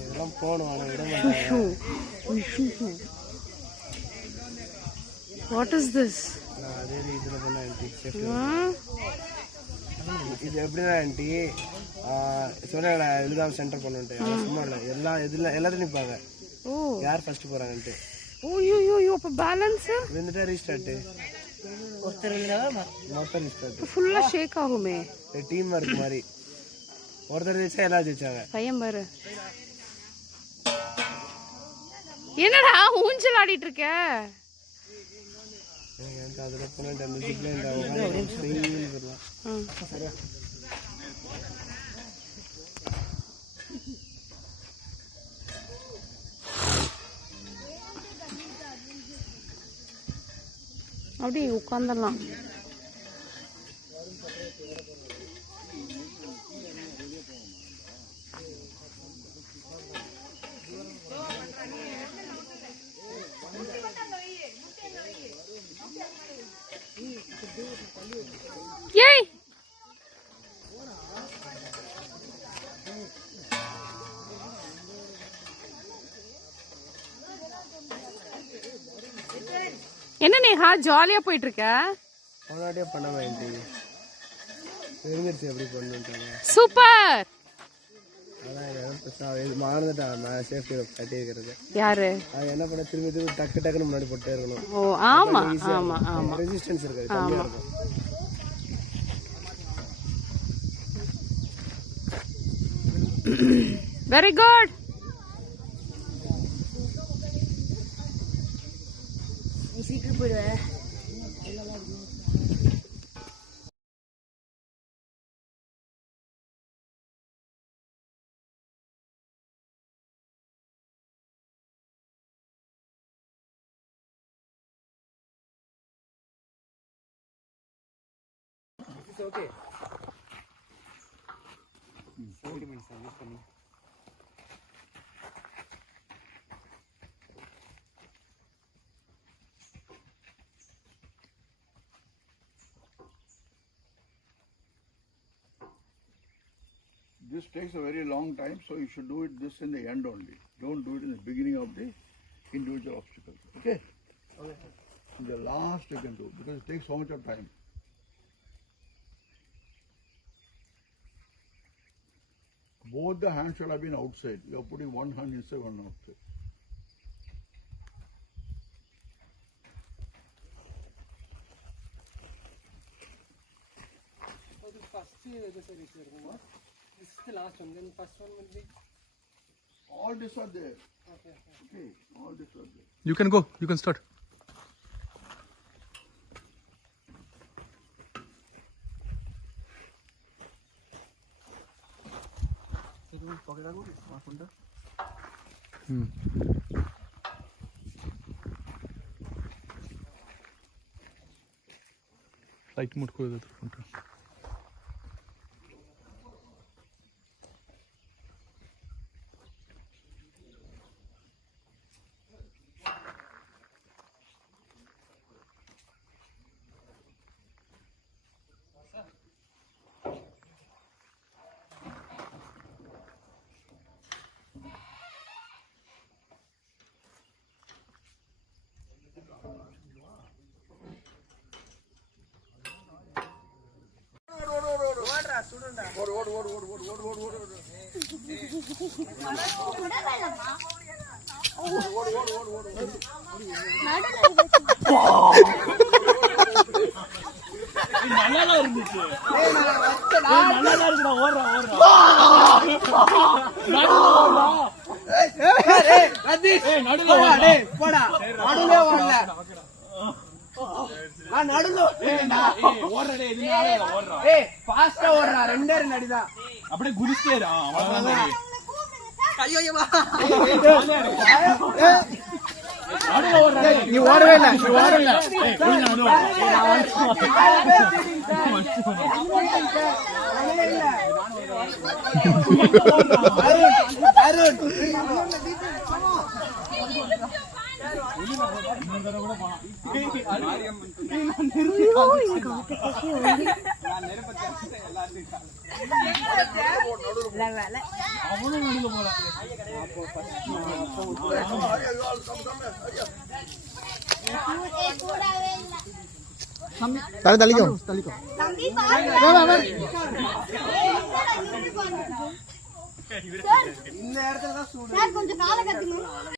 இதெல்லாம் போணும் ஆனா விட மாட்டாங்க. What is this? அதே இதுல பண்ண ஆண்டி இது எப்படின்னா ஆண்டி சொன்னா எழுதாம சென்டர் பண்ணிட்டு சும்மா இல்லை எல்லா இதுல எல்லாத்தையும் நிற்பாங்க. யார் ஃபர்ஸ்ட் போறாங்கன்ட்டு. ஓய்யோ அப்ப பேலன்ஸ் வந்துட்டா ரீஸ்டார்ட் ஒருத்தர் மொத்தம் ரீஸ்டார்ட் ஃபுல்லா ஷேக் ஆகுமே. டீம் ஒர்க் மாதிரி ஒருத்தர் ஜெயிச்சா எல்லாரும் ஜெயிச்சாங்க. பையன் பாரு என்னடா ஊஞ்சல் ஆடிட்டு இருக்க. அதுல போன டிசிப்ளின் சரியா அப்படி உட்காந்துடலாம். ஏய் என்ன நேஹா ஜாலியா போயிட்டு இருக்க. அவனாடியே பண்ண வேண்டிய தெரிஞ்சிருச்சு எப்படி பண்ணுட்டாங்க. சூப்பர். மறந்துட்டான் சேஃப்டி கட்டி இருக்கிறது. யாரு அது என்ன பண்ண திரும்பி டக்கு டக்குன்னு முன்னாடி போட்டே இருக்கணும். ஓ ஆமா ஆமா ஆமா ரெசிஸ்டன்ஸ் இருக்காது கம்மியா இருக்கும். Very good. சீக்கிரம் போயிடுவேன். Okay. This takes a very long time, so you should do it this in the end only. Don't do it in the beginning of the individual obstacle. Okay? Okay. In the last you can do, because it takes so much of time. Both the hands should have been outside. You are putting one hand inside, one outside. So the first this is the last one. Then first one will be. All this are there. Okay. Okay. All this are there. You can go. You can start. Light mode করে দাও ফোনটা। அப்படியே குதிச்சேரா அவ்வளவுதான் ஐயோயமா நீ ஓடவே இல்ல நீ ஓடவே இல்ல வேலை. அவனும் நடுல போல. தள்ளிக்கோ இந்த இடத்துல தான் சார் கொஞ்சம் காலை கத்துங்க.